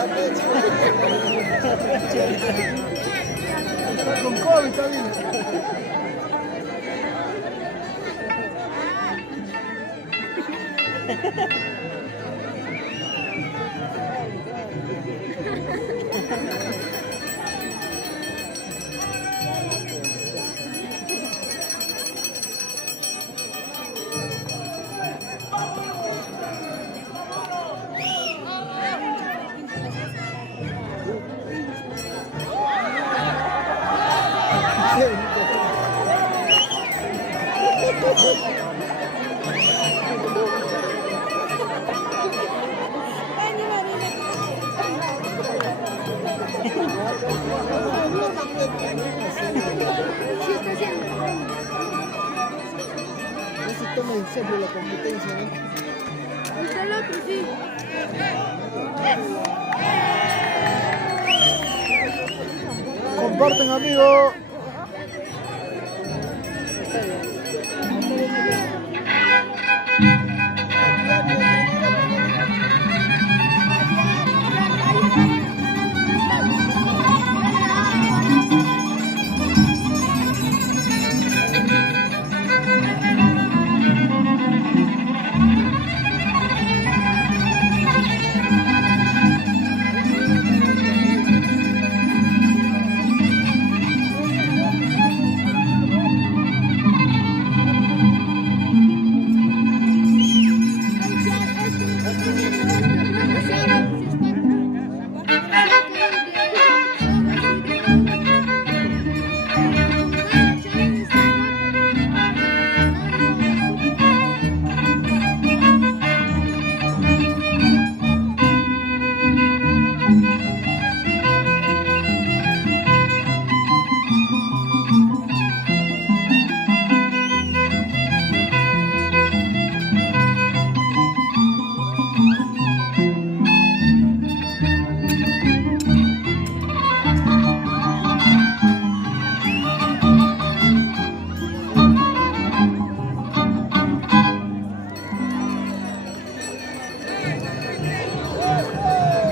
Está con COVID, está bien. No se toma en serio la competencia, ¿no? Está loco, sí. Comparten, amigo.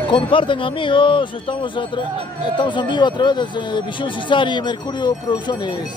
Comparten, amigos, estamos en vivo a través de Visión Cisari y Mercurio Producciones.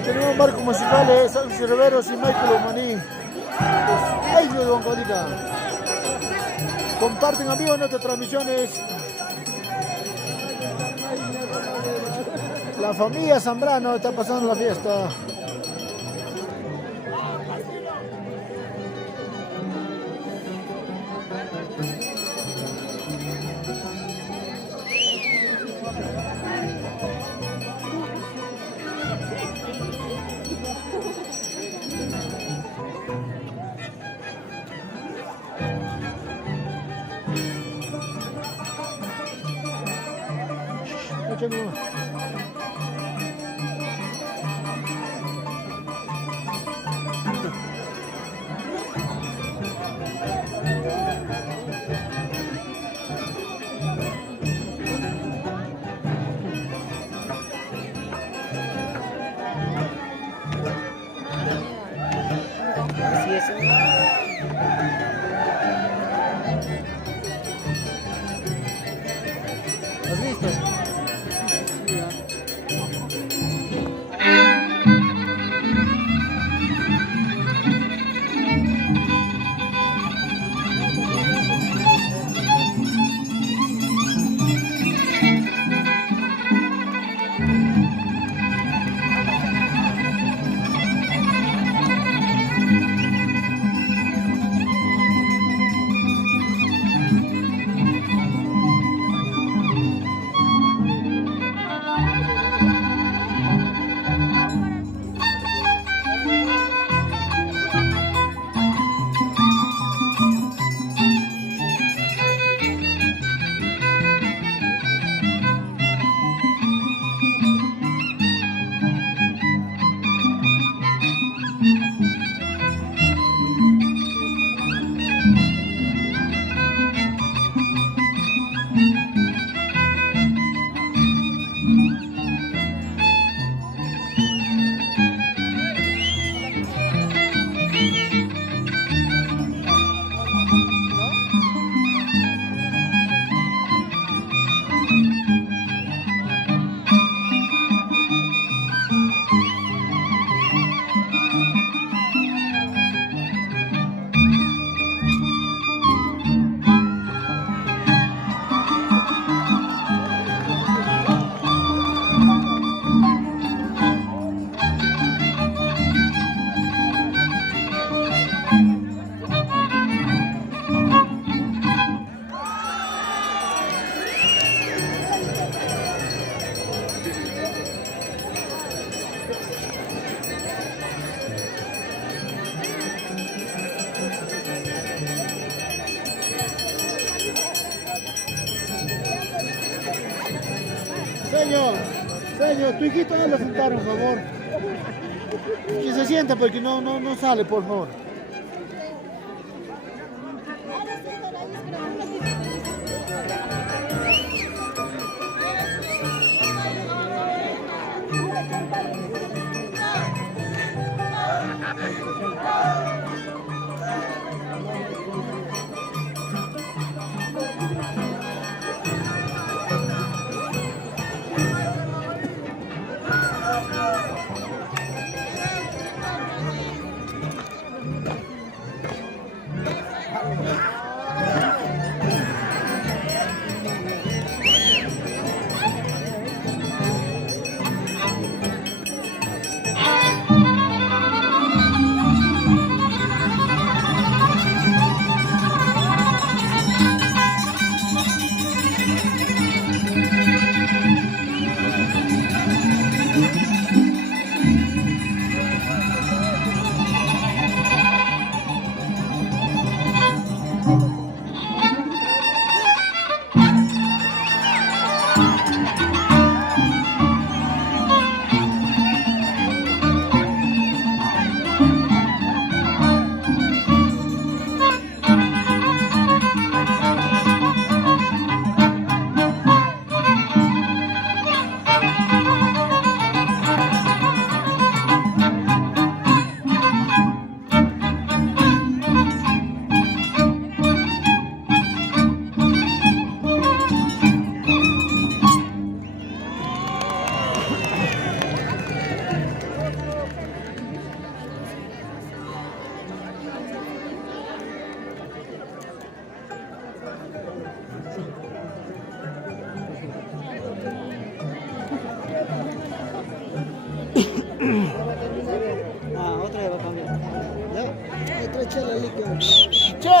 Ahí tenemos Marcos Musicales, Sánchez Riveros y Michael Omaní. Pues, ¡ay, Dios de Bancadita! Comparten amigos nuestras transmisiones. La familia Zambrano está pasando la fiesta. Así es. ¿Has visto? Señor, tu hijito no lo sentaron, por favor. Que se sienta porque no sale, por favor.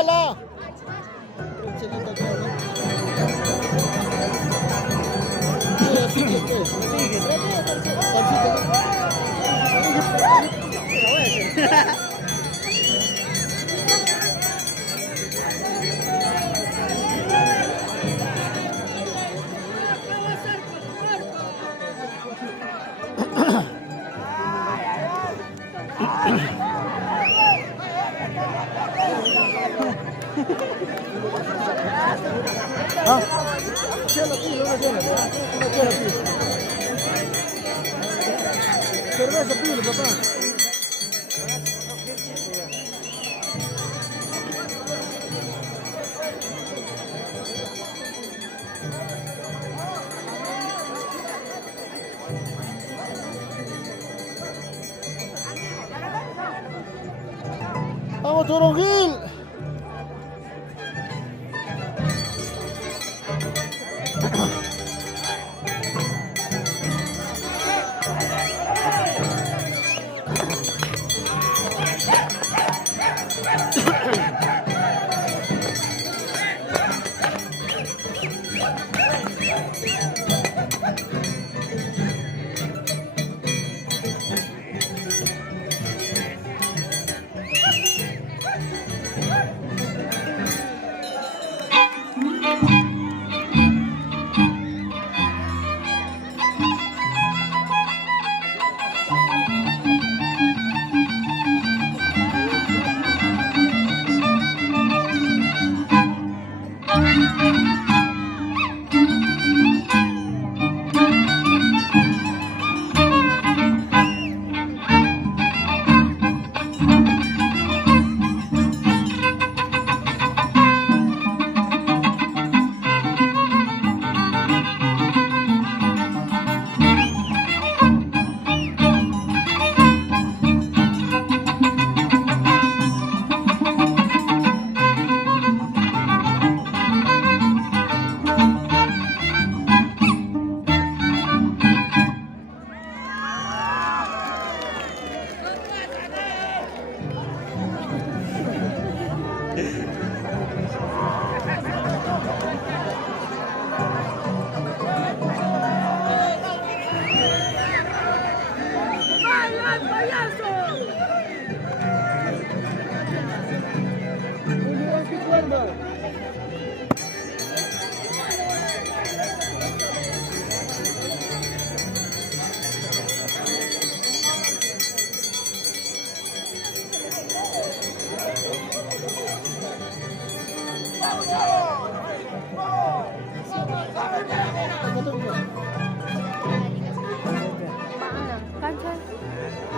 Chela. ¿Ah? Chela, tío, una chela. Una chela, tío. Cerveza, tío, papá. ¡Vamos, Toronjil!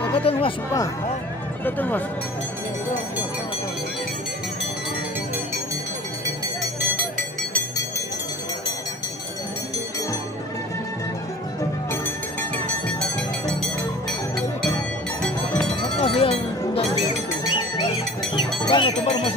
Acá tengo vaso, pa. Acá tengo vaso. Acá se dan un daño. Van a tomar más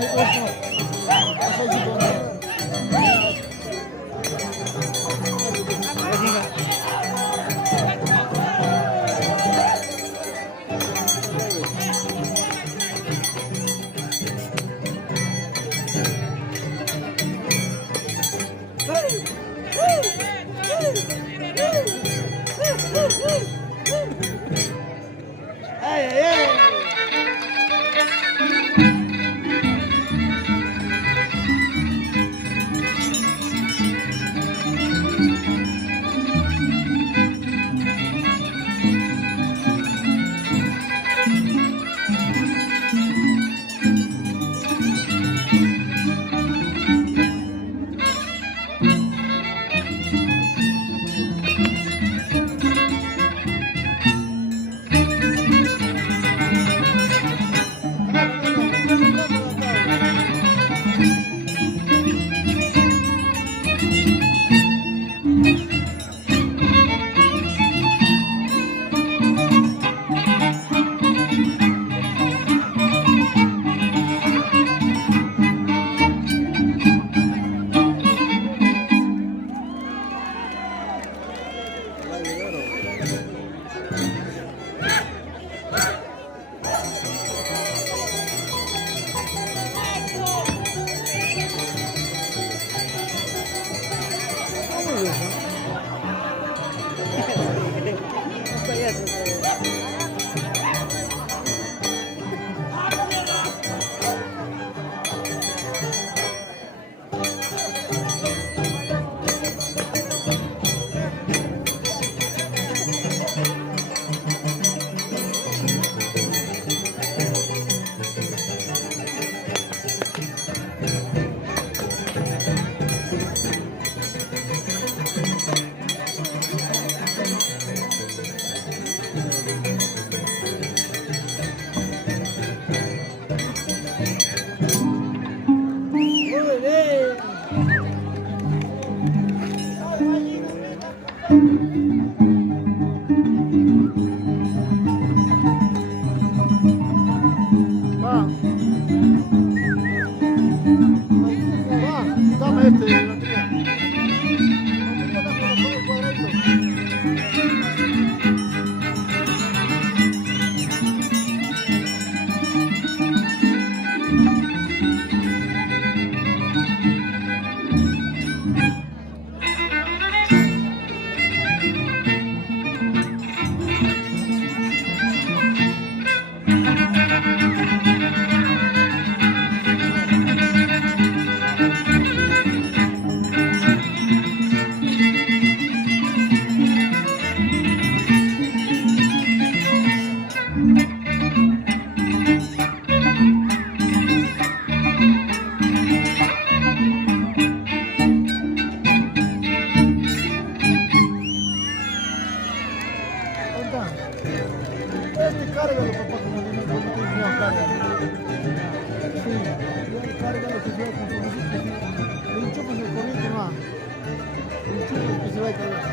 amigos, ¿no? Un payaso, Va. Va, dame este, batería. Batería, dame, lo pone el cuadradito. Este cárgalo, papá, como te enseñado, cárgalo. Sí, cárgalo que se va con su le enchufas el corriente nomás. Le enchufas que se va a cargar.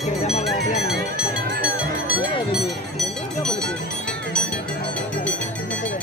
Que llama la Adriana. Llámale, pues. No se ve.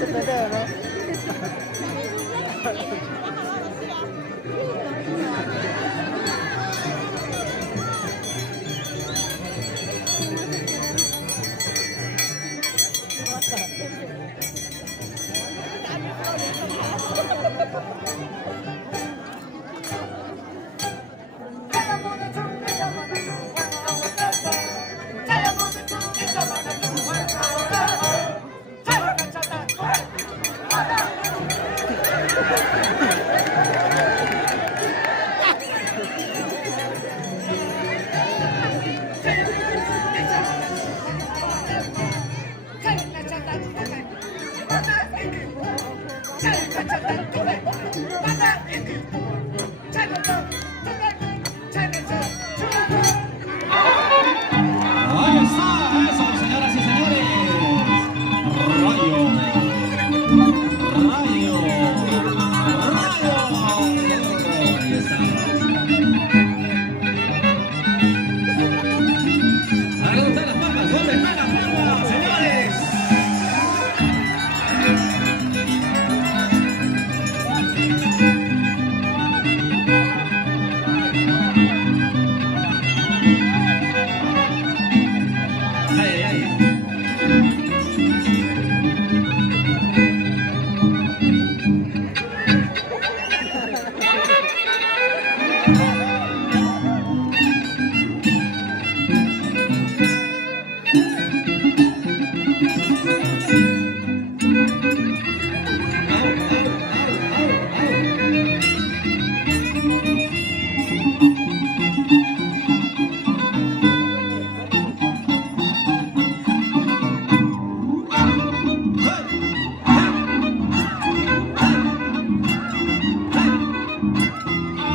Se perdió, ¿no? Ahí está, eso, señoras y señores. Rayo, rayo, rayo. Ahí está. ¿A dónde están las palmas? ¿Dónde están las palmas, señores? Ay, ay, ay.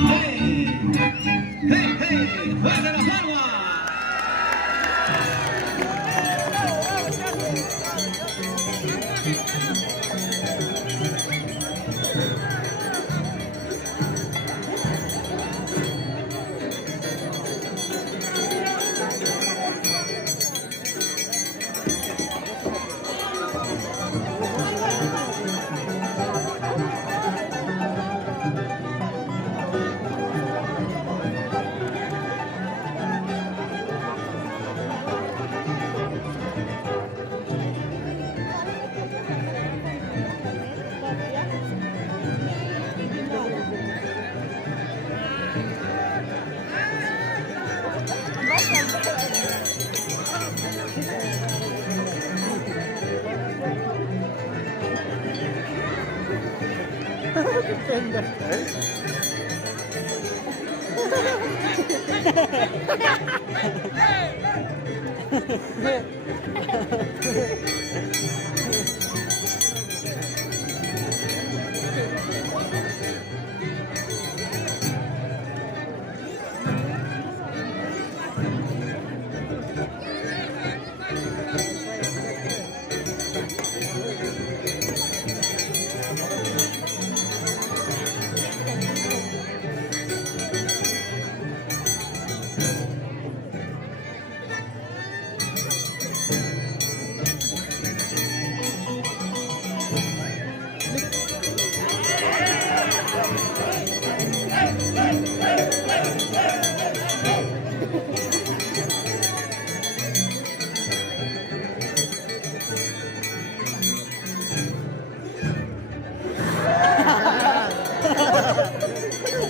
¡Hey! ¡Hey, hey! ¡Fuerte la palma!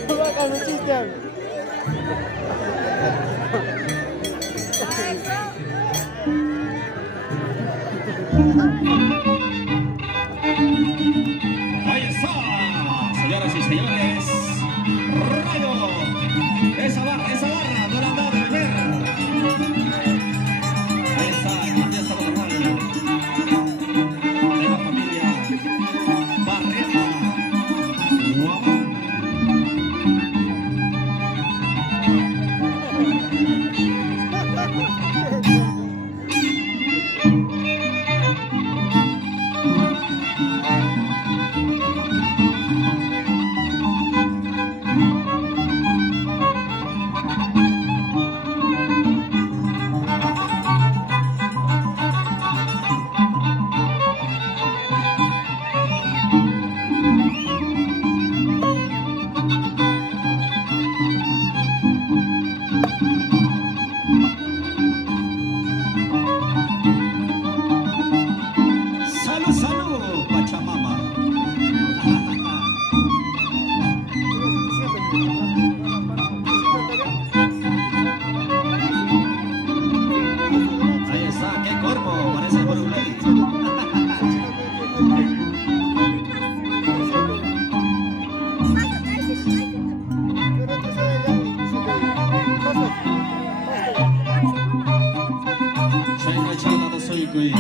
Bájale chiste. Ahí está, señoras y señores. Rayo. Esa barra no la han dado de beber. Ahí está, la fiesta normal de la familia Barrieta Guamán.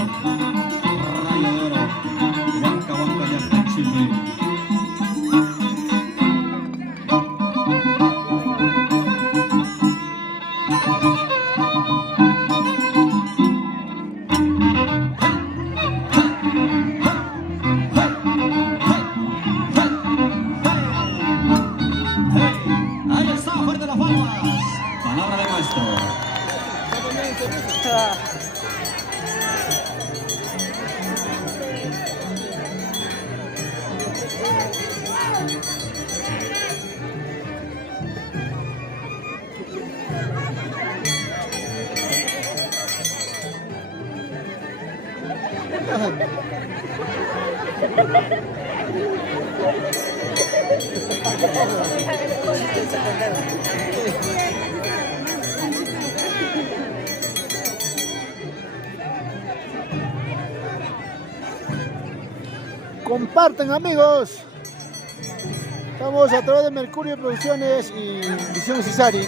Rayo de oro. Huanca, Huanca, Yacachipe. Ahí está, fuerte las palmas. Palabra de maestro. Compartan, amigos. Estamos a través de Mercurio Producciones y Visión Cisari.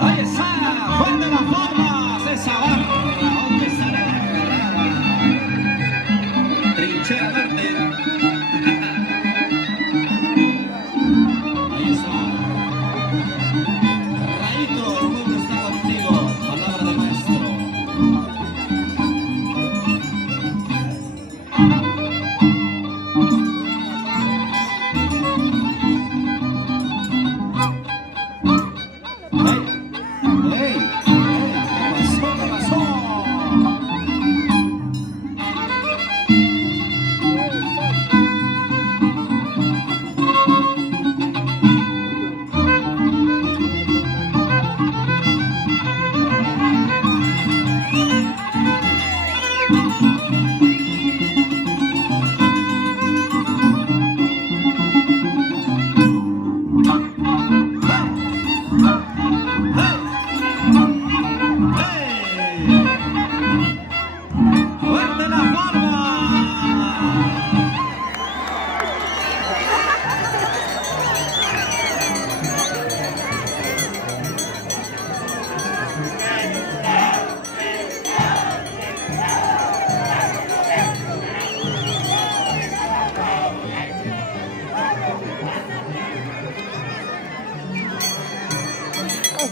Ahí está, fuerte las palmas. Esa barra. ¿Dónde está la barra? Trinchera verde. Ahí está. Rayito, el pueblo está contigo. Palabra de maestro. ¡Ey! ¿Qué pasó? ¿Qué pasó? ¡Fuerte la palma!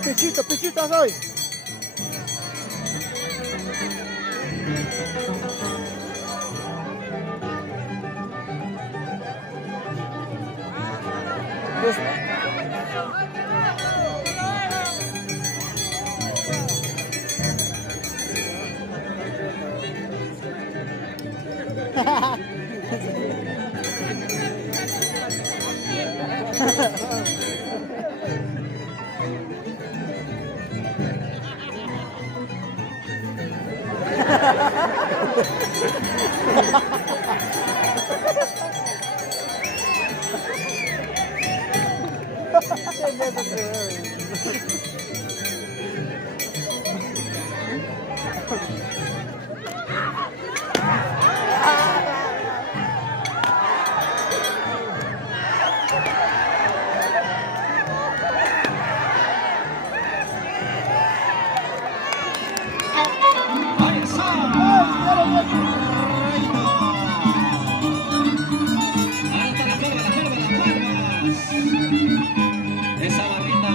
Pechito, pechito, doy. ¡Ahí está! ¡Rayito! ¡Alta la palma, las palmas! Esa barrita.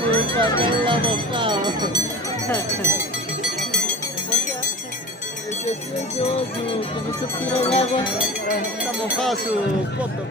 Para la boca. Es que si eso, cuando se tira el agua, está mojado su poto.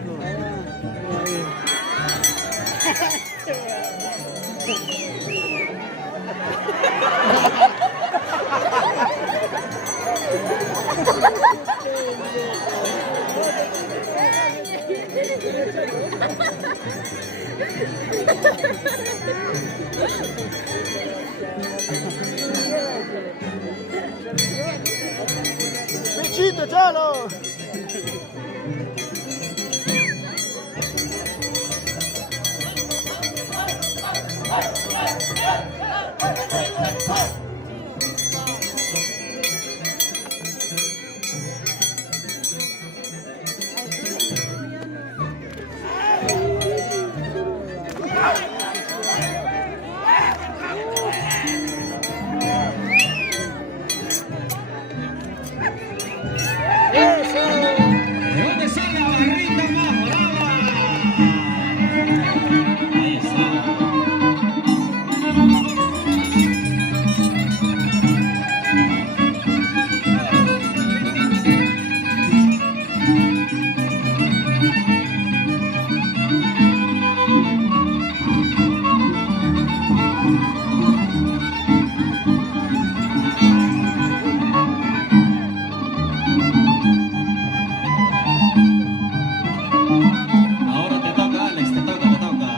¡Pechito, chalo! ¿De dónde sale la barrita más brava? Ahí está. Ahora te toca, Alex, te toca, te toca.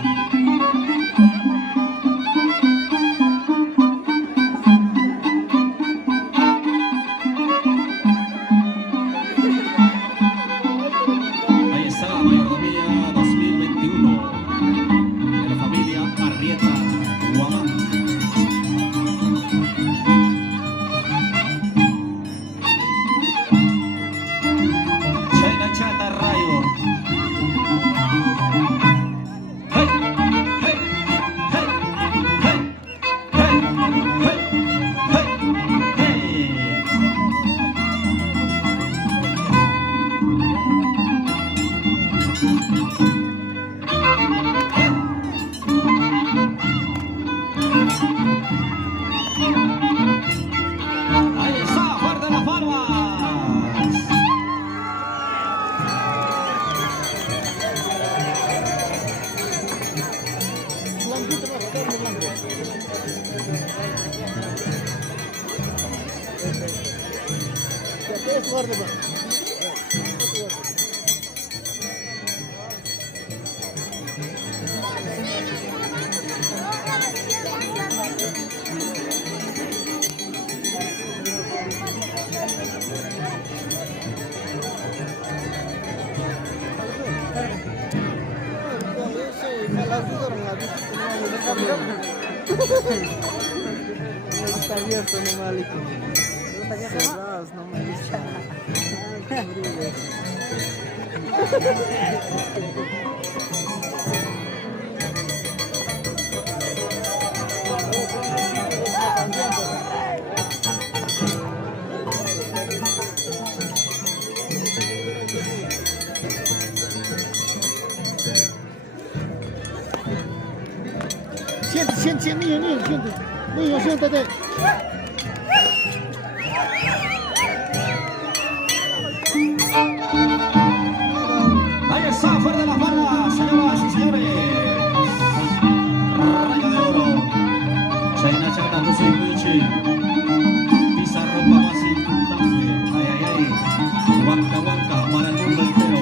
Ahí está, Mayordomía 2021 de la familia Arrieta Guamán. China Chata Rayo. Hey, hey, hey, hey, hey, hey, hey, hey. Ahí está, fuerte las palmas. Blanquito más, carne blanco. Ya puedes jugar de más. Está abierto, no malito. Cerrados, no malito. Siente, niño, siente. Niño, siéntate. Ahí está, fuerte las palmas, señoras y señores. Rayo de oro. China Chata, no soy Michi. Pisa ropa más imputable. Ay, ay, ay. Huanca, huanca, para el mundo entero.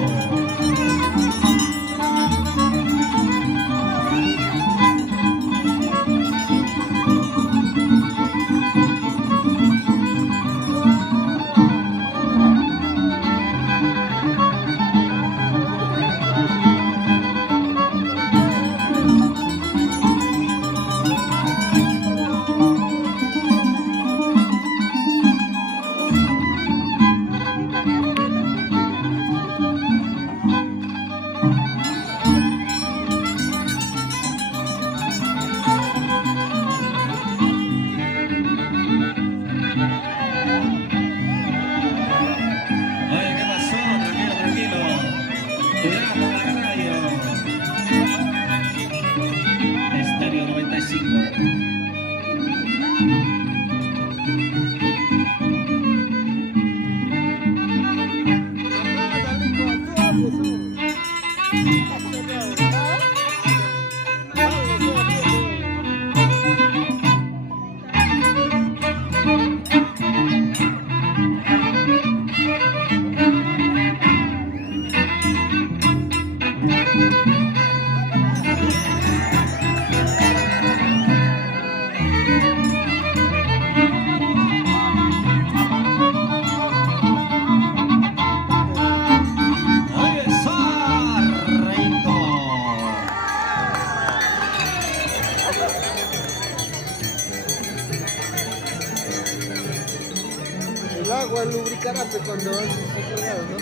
agua lubricará cuando haces eso, ¿no?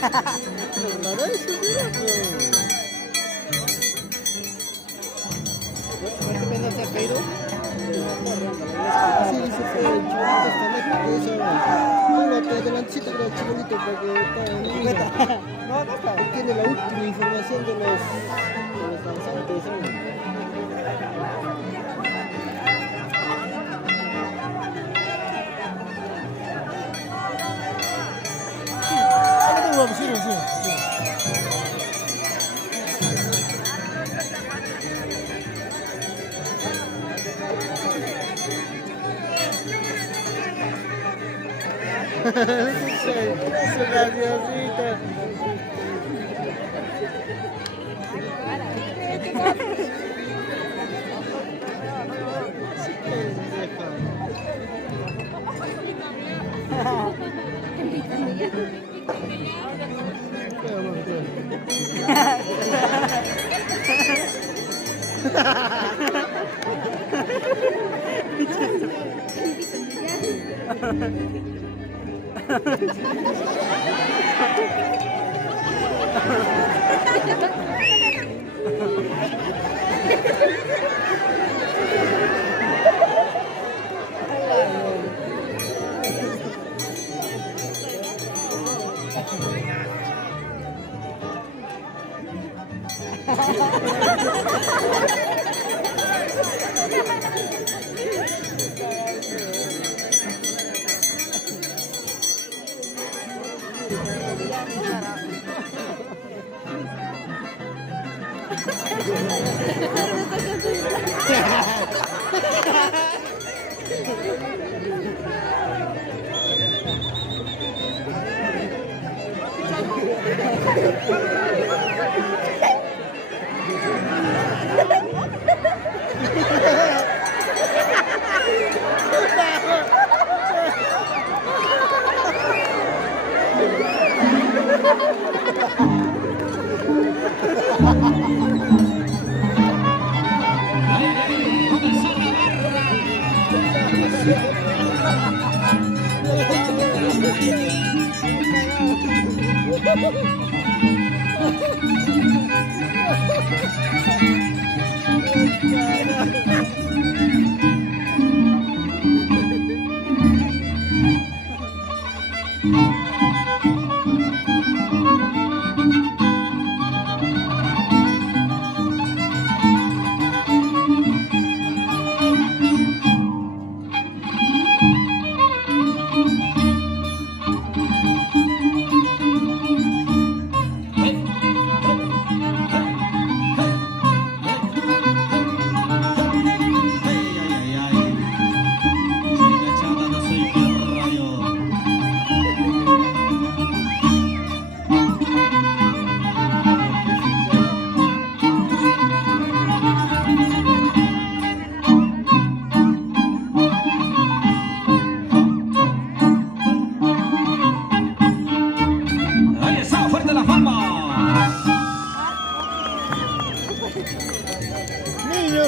Para eso, mira, ¿no se ha caído? Sí, se fue el chulito, está bueno, te adelantito con el chulito para que está en no, no está. Tiene la última información de los danzantes, ¿no? Vamos, sí. Su graciosita.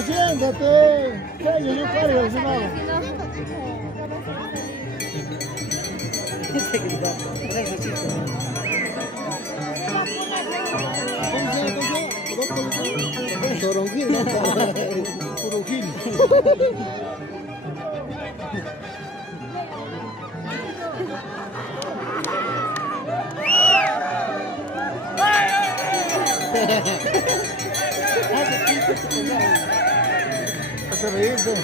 Siéntate. Calle, yo cargo el lado. Toronjil, ¿no? Toronjil. Hace reírte.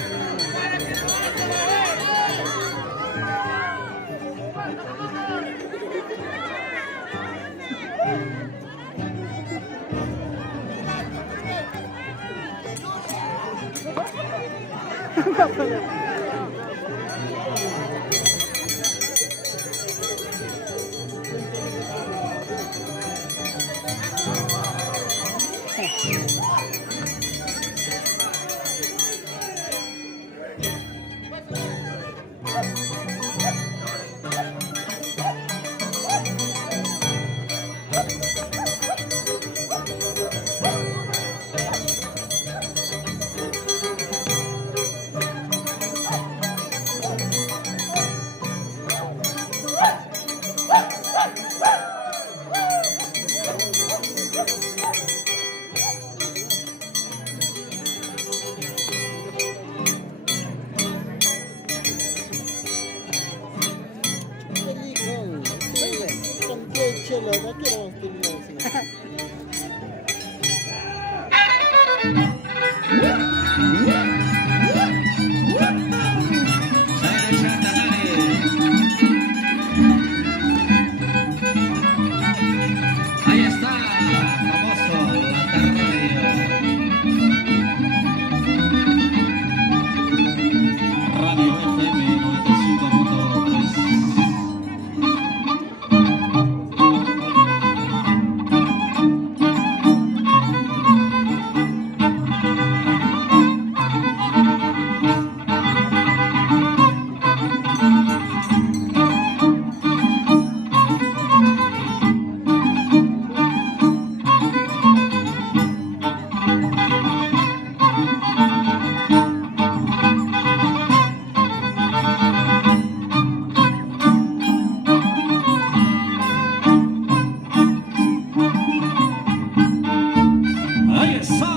Marcelo, ¿a qué hora vamos a terminar así? Ahí está, famoso Radio FM 95.3. Ahí está.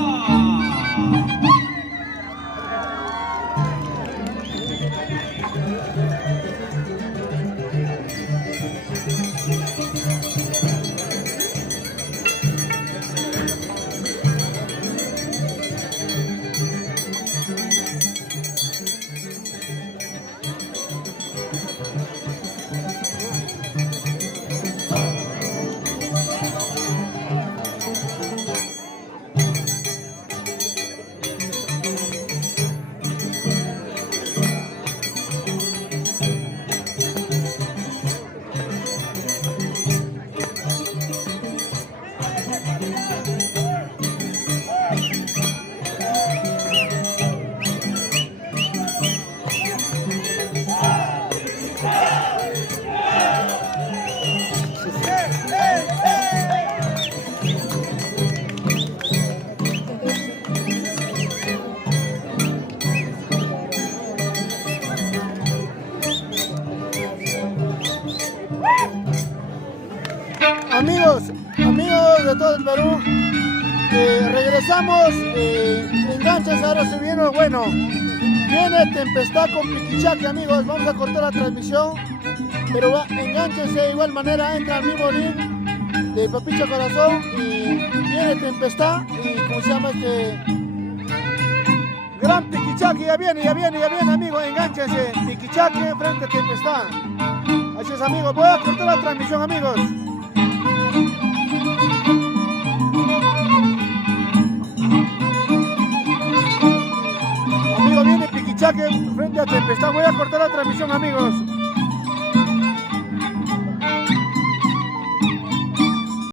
Amigos de todo el Perú, regresamos, enganches, ahora se viene lo bueno. Viene Tempestad con Piquichaque, amigos, vamos a cortar la transmisión, pero enganchense de igual manera, entra al mismo link de Papicha Corazón y viene Tempestad y ¿cómo se llama este? Gran Piquichaque, ya viene amigos, enganchense, Piquichaque frente a Tempestad. Así es amigos, voy a cortar la transmisión amigos. Amigo, viene Piquichaque frente a Tempestad. Voy a cortar la transmisión, amigos.